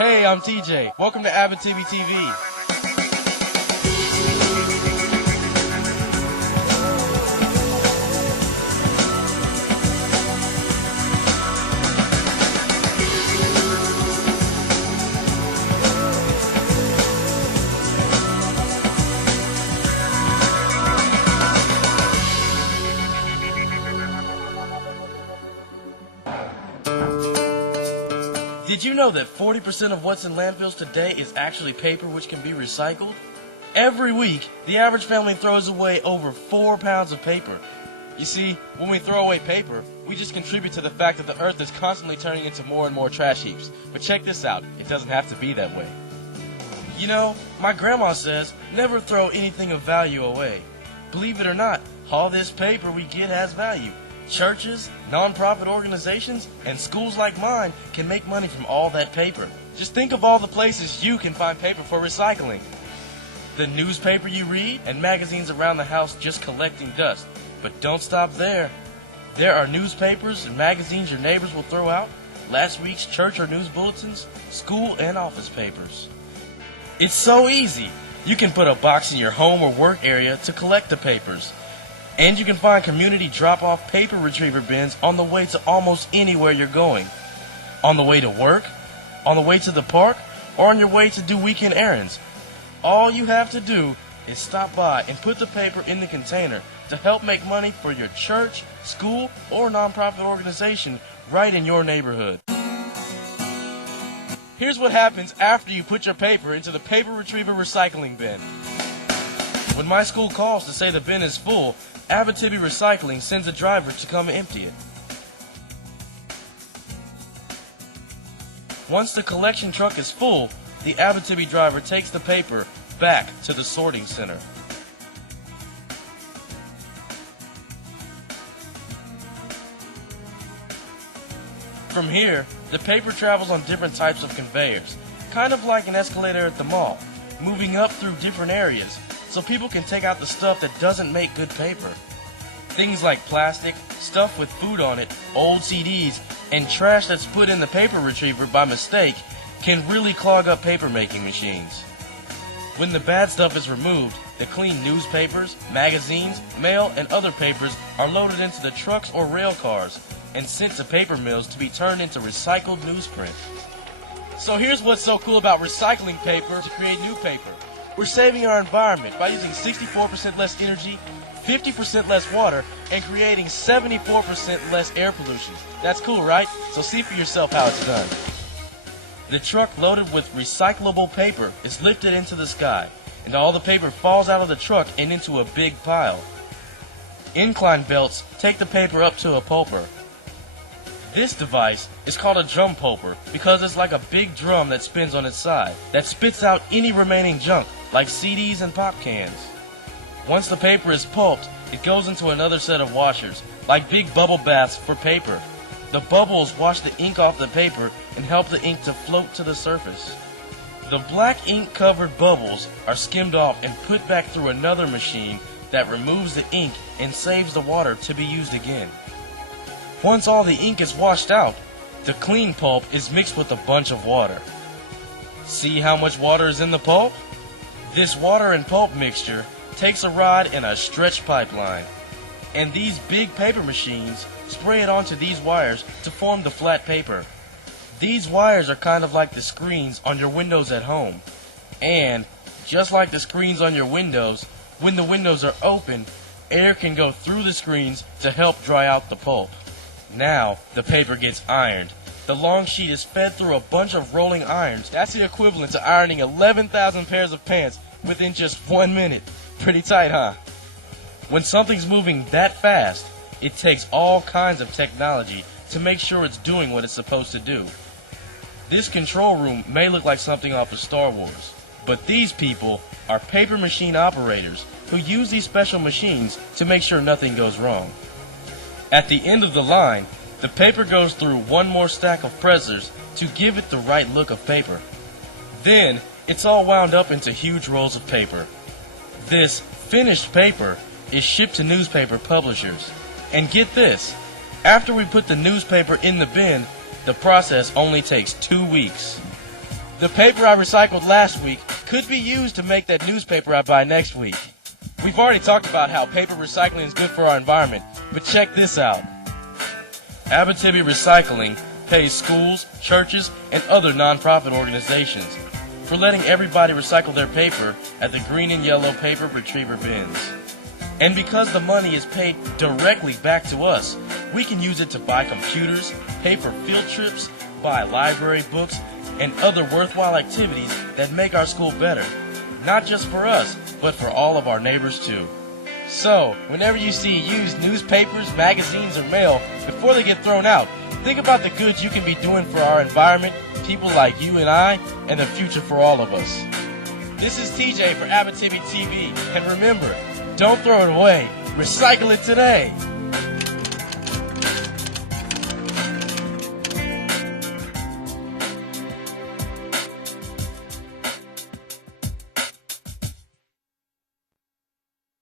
Hey, I'm TJ. Welcome to Abitibi TV. Did you know that 40% of what's in landfills today is actually paper which can be recycled? Every week, the average family throws away over 4 pounds of paper. You see, when we throw away paper, we just contribute to the fact that the earth is constantly turning into more and more trash heaps. But check this out, it doesn't have to be that way. You know, my grandma says, never throw anything of value away. Believe it or not, all this paper we get has value. Churches, non-profit organizations, and schools like mine can make money from all that paper. Just think of all the places you can find paper for recycling. The newspaper you read and magazines around the house just collecting dust. But don't stop there. There are newspapers and magazines your neighbors will throw out, last week's church or news bulletins, school and office papers. It's so easy. You can put a box in your home or work area to collect the papers. And you can find community drop-off paper retriever bins on the way to almost anywhere you're going. On the way to work, on the way to the park, or on your way to do weekend errands. All you have to do is stop by and put the paper in the container to help make money for your church, school, or nonprofit organization right in your neighborhood. Here's what happens after you put your paper into the paper retriever recycling bin. When my school calls to say the bin is full, Abitibi Recycling sends a driver to come empty it. Once the collection truck is full, the Abitibi driver takes the paper back to the sorting center. From here, the paper travels on different types of conveyors, kind of like an escalator at the mall, moving up through different areas, so people can take out the stuff that doesn't make good paper. Things like plastic, stuff with food on it, old CDs, and trash that's put in the paper retriever by mistake can really clog up paper-making machines. When the bad stuff is removed, the clean newspapers, magazines, mail, and other papers are loaded into the trucks or rail cars and sent to paper mills to be turned into recycled newsprint. So here's what's so cool about recycling paper to create new paper. We're saving our environment by using 64% less energy, 50% less water, and creating 74% less air pollution. That's cool, right? So see for yourself how it's done. The truck loaded with recyclable paper is lifted into the sky, and all the paper falls out of the truck and into a big pile. Incline belts take the paper up to a pulper. This device is called a drum pulper because it's like a big drum that spins on its side that spits out any remaining junk like CDs and pop cans. Once the paper is pulped, it goes into another set of washers, like big bubble baths for paper. The bubbles wash the ink off the paper and help the ink to float to the surface. The black ink covered bubbles are skimmed off and put back through another machine that removes the ink and saves the water to be used again. Once all the ink is washed out, the clean pulp is mixed with a bunch of water. See how much water is in the pulp? This water and pulp mixture takes a rod in a stretch pipeline, and these big paper machines spray it onto these wires to form the flat paper. These wires are kind of like the screens on your windows at home, and just like the screens on your windows, when the windows are open, air can go through the screens to help dry out the pulp. Now, the paper gets ironed. The long sheet is fed through a bunch of rolling irons. That's the equivalent to ironing 11,000 pairs of pants within just 1 minute. Pretty tight, huh? When something's moving that fast, it takes all kinds of technology to make sure it's doing what it's supposed to do. This control room may look like something off of Star Wars, but these people are paper machine operators who use these special machines to make sure nothing goes wrong. At the end of the line, the paper goes through one more stack of pressers to give it the right look of paper. Then, it's all wound up into huge rolls of paper. This finished paper is shipped to newspaper publishers. And get this, after we put the newspaper in the bin, the process only takes 2 weeks. The paper I recycled last week could be used to make that newspaper I buy next week. We've already talked about how paper recycling is good for our environment, but check this out. Abitibi Recycling pays schools, churches, and other nonprofit organizations for letting everybody recycle their paper at the green and yellow paper retriever bins. And because the money is paid directly back to us, we can use it to buy computers, pay for field trips, buy library books, and other worthwhile activities that make our school better. Not just for us, but for all of our neighbors too. So, whenever you see used newspapers, magazines, or mail, before they get thrown out, think about the good you can be doing for our environment, people like you and I, and the future for all of us. This is TJ for Abitibi TV, and remember, don't throw it away, recycle it today!